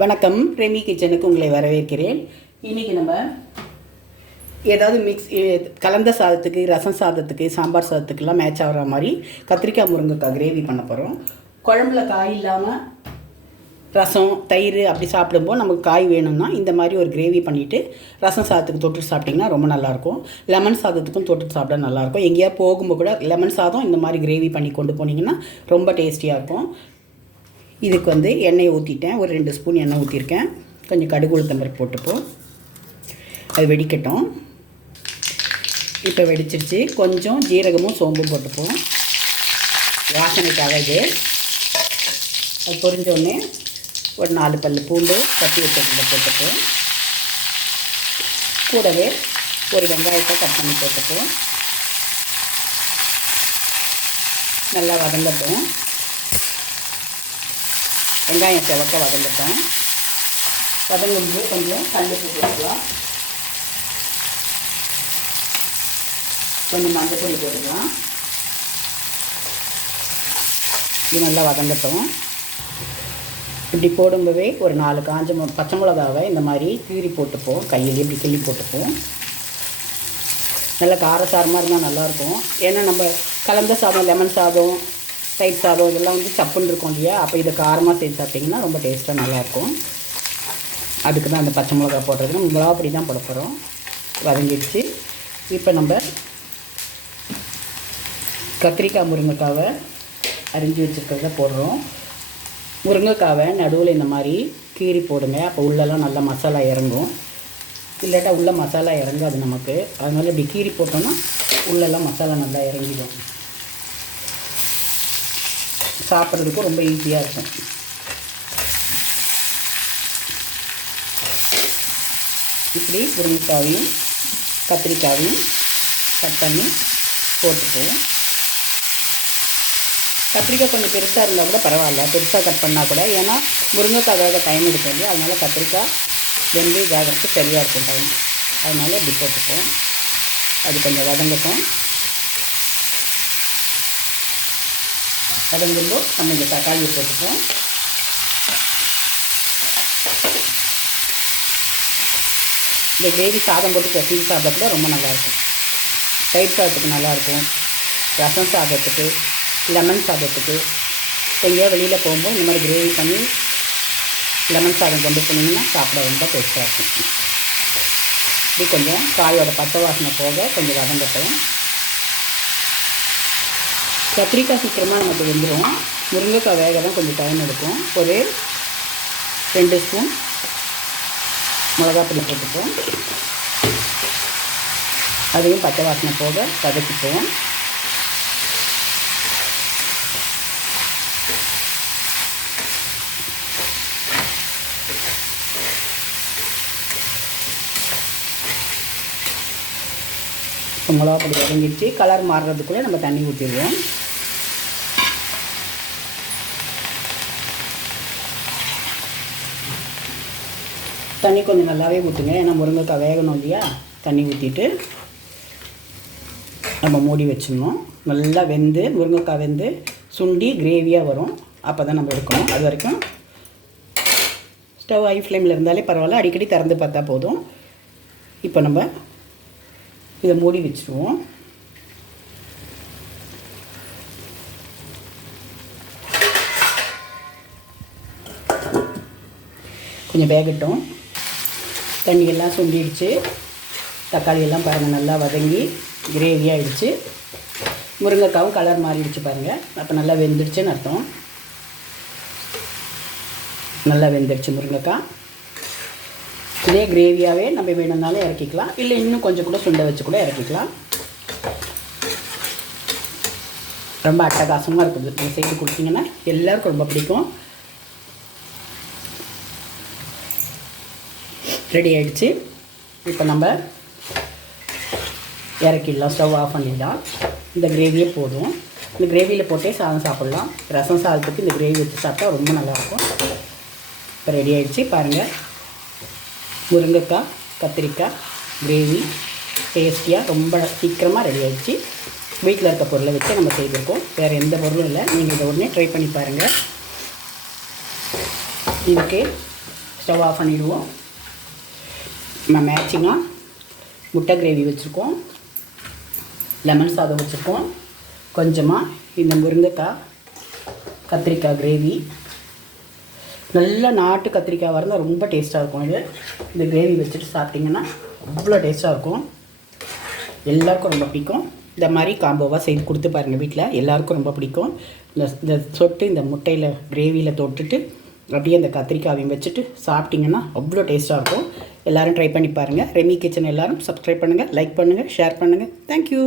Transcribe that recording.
வணக்கம், ரெமி கிச்சனுக்கு உங்களை வரவேற்கிறேன். இன்றைக்கி நம்ம ஏதாவது கலந்த சாதத்துக்கு, ரசம் சாதத்துக்கு, சாம்பார் சாதத்துக்கெல்லாம் மேட்ச் ஆகிற மாதிரி கத்திரிக்காய் முருங்கைக்காய் கிரேவி பண்ண போகிறோம். குழம்புல காய் இல்லாமல் ரசம், தயிர் அப்படி சாப்பிடும்போது நமக்கு காய் வேணும்னா இந்த மாதிரி ஒரு கிரேவி பண்ணிவிட்டு ரசம் சாதத்துக்கு தொட்டு சாப்பிட்டிங்கன்னா ரொம்ப நல்லாயிருக்கும். லெமன் சாதத்துக்கும் தொட்டு சாப்பிட்டா நல்லாயிருக்கும். எங்கேயா போகும்போது கூட லெமன் சாதம் இந்த மாதிரி கிரேவி பண்ணி கொண்டு போனீங்கன்னா ரொம்ப டேஸ்டியாக இருக்கும். இதுக்கு எண்ணெய் ஊற்றிட்டேன். ஒரு 2 ஸ்பூன் எண்ணெய் ஊற்றிருக்கேன். கொஞ்சம் கடுகு உளுத்தம்பருப்பு போட்டுப்போம். அது வெடிக்கட்டும். இப்போ வெடிச்சிருச்சு. கொஞ்சம் ஜீரகமும் சோம்பும் போட்டுப்போம் வாசனைக்காக. அது பொரிஞ்சோடனே ஒரு 4 பல் பூண்டு தட்டி வச்சதில் போட்டுப்போம். கூடவே ஒரு வெங்காயத்தை கட் பண்ணி போட்டுப்போம். நல்லா வதங்கட்டும். வெங்காயம் செவக்க வதங்கட்டும். வதங்கும்போது கொஞ்சம் கல்லுப்பு போட்டுக்கலாம். கொஞ்சம் மஞ்சள் போட்டுக்கலாம். இது நல்லா வதங்கட்டும். இப்படி போடும்போதே ஒரு 4 காஞ்ச பச்சை மிளகாவை இந்த மாதிரி கீறி போட்டுப்போம். கையில் இப்படி கிள்ளி போட்டுப்போம். நல்லா காரசாரமாக இருந்தால் நல்லாயிருக்கும். ஏன்னா நம்ம கலந்த சாதம், லெமன் சாதம், தயிர் சாதம் இதெல்லாம் சப்புன்னு இருக்கும் இல்லையா? அப்போ இதை காரமாக சேர்த்து சாப்பிட்டிங்கன்னா ரொம்ப டேஸ்ட்டாக நல்லாயிருக்கும். அதுக்கு தான் அந்த பச்சை மிளகா போடுறது. நம்ம மிளகாப்பொடி தான் போட போகிறோம். வதங்கிடுச்சு. இப்போ நம்ம கத்திரிக்காய் முருங்கைக்காவை அரிஞ்சு வச்சுருக்கிறத போடுறோம். முருங்கைக்காவை நடுவில் இந்த மாதிரி கீறி போடுங்க. அப்போ உள்ளெல்லாம் நல்லா மசாலா இறங்கும். இல்லாட்டா உள்ள மசாலா இறங்காது நமக்கு. அதனால இப்படி கீறி போட்டோன்னா உள்ளெல்லாம் மசாலா நல்லா இறங்கிடும். சாப்பிட்றதுக்கும் ரொம்ப ஈஸியாக இருக்கும். இப்படி முருங்கைக்காவையும் கத்திரிக்காவையும் கட் பண்ணி போட்டுக்குவோம். கத்திரிக்காய் கொஞ்சம் பெருசாக இருந்தால் கூட பரவாயில்ல, பெருசாக கட் பண்ணால் கூட. ஏன்னா முருங்கைக்காய் வேக டைம் எடுக்கும் இல்லையா? அதனால் கத்திரிக்காய் வெந்து வேகிறதுக்கு சரியாக இருக்கும் டைம். அதனால் இப்படி போட்டுப்போம். அது கொஞ்சம் வதங்கட்டும். வதங்கும்போது நம்ம இந்த தக்காளியை போட்டுப்போம். இந்த கிரேவி சாதம் போட்டு பெசைஞ்சு சாப்பிட ரொம்ப நல்லாயிருக்கும். தயிர் சாதத்துக்கு நல்லாயிருக்கும். ரசம் சாதத்துக்கு, லெமன் சாதத்துக்கு, எங்கேயா வெளியில் போகும்போது இந்த மாதிரி கிரேவி பண்ணி லெமன் சாதம் கொண்டு போனீங்கன்னா சாப்பிட ரொம்ப டேஸ்ட்டாக இருக்கும். இப்படி கொஞ்சம் காயோட பச்சை வாசனை போக கொஞ்சம் வதங்கட்டும். கத்திரிக்காய் சீக்கிரமாக நமக்கு வெந்துடும். முருங்கைக்காய் வேக தான் கொஞ்சம் டைம் எடுக்கும். ஒரு 2 ஸ்பூன் மிளகாப்பொடி போட்டுப்போம். அதையும் பச்சை வாசனை போக வதக்கிப்போம். இப்போ மிளகாப்பொடி வதங்கிடுச்சு. கலர் மாறுறதுக்குள்ளே நம்ம தண்ணி ஊற்றிடுவோம். தண்ணி கொஞ்சம் நல்லாவே ஊற்றுங்க. ஏன்னா முருங்கைக்காய் வேகணும் இல்லையா? தண்ணி ஊற்றிட்டு நம்ம மூடி வச்சிடணும். நல்லா வெந்து முருங்கைக்காய் வெந்து சுண்டி கிரேவியாக வரும். அப்போ தான் நம்ம எடுக்கணும். அது வரைக்கும் ஸ்டவ் ஹை ஃப்ளேமில் இருந்தாலே பரவாயில்ல, அடிக்கடி திறந்து பார்த்தா போதும். இப்போ நம்ம இதை மூடி வச்சுருவோம். கொஞ்சம் வேகட்டும். தண்ணியெல்லாம் சுண்டிடுச்சு. தக்காளியெல்லாம் பாருங்கள் நல்லா வதங்கி கிரேவி ஆகிடுச்சு. முருங்கைக்காவும் கலர் மாறிடுச்சு பாருங்கள். அப்போ நல்லா வெந்துடுச்சுன்னு அர்த்தம். நல்லா வெந்துடுச்சு முருங்கைக்காய். இதே கிரேவியாகவே நம்ம வேணும்னாலும் இறக்கிக்கலாம். இல்லை இன்னும் கொஞ்சம் கூட சுண்டை வச்சு கூட இறக்கிக்கலாம். ரொம்ப அட்டகாசமாக இருக்குது. நீங்கள் செய்து கொடுத்தீங்கன்னா எல்லாருக்கும் ரொம்ப பிடிக்கும். ரெடி ஆகிடுச்சு. இப்போ நம்ம இறக்கிடலாம். ஸ்டவ் ஆஃப் பண்ணிடலாம். இந்த கிரேவியே போதும். இந்த கிரேவியில் போட்டே சாதம் சாப்பிட்லாம். ரசம் சாதத்துக்கு இந்த கிரேவி வச்சு சாப்பிட்டா ரொம்ப நல்லாயிருக்கும். இப்போ ரெடி ஆகிடுச்சு பாருங்கள். முருங்கைக்காய் கத்திரிக்காய் கிரேவி டேஸ்டியாக ரொம்ப சீக்கிரமாக ரெடி ஆகிடுச்சு. வீட்டில் இருக்க பொருளை வச்சு நம்ம செய்திருக்கோம். வேறு எந்த பொருளும் இல்லை. நீங்கள் இதை உடனே ட்ரை பண்ணி பாருங்கள். இதுக்கு ஸ்டவ் ஆஃப் பண்ணிவிடுவோம். நம்ம மேட்சிங்காக முட்டை கிரேவி வச்சுருக்கோம், லெமன் சாதம் வச்சுருக்கோம், கொஞ்சமாக இந்த முருங்கைக்காய் கத்திரிக்காய் கிரேவி. நல்லா நாட்டு கத்திரிக்காய் இருந்தால் ரொம்ப டேஸ்ட்டாக இருக்கும். இந்த கிரேவி வச்சுட்டு சாப்பிட்டிங்கன்னா அவ்வளோ டேஸ்ட்டாக இருக்கும். எல்லாருக்கும் ரொம்ப பிடிக்கும். இந்த மாதிரி காம்போவாக செய்து கொடுத்து பாருங்கள், வீட்டில் எல்லாருக்கும் ரொம்ப பிடிக்கும். இந்த சொட்டு இந்த முட்டையில் கிரேவியில் தொட்டுட்டு அப்படியே அந்த கத்திரிக்காயையும் வச்சுட்டு சாப்பிட்டிங்கன்னா அவ்வளோ டேஸ்ட்டாக இருக்கும். எல்லோரும் ட்ரை பண்ணி பாருங்கள். ரெமி கிச்சன் எல்லோரும் சப்ஸ்கிரைப் பண்ணுங்கள், லைக் பண்ணுங்கள், ஷேர் பண்ணுங்கள். தேங்க்யூ.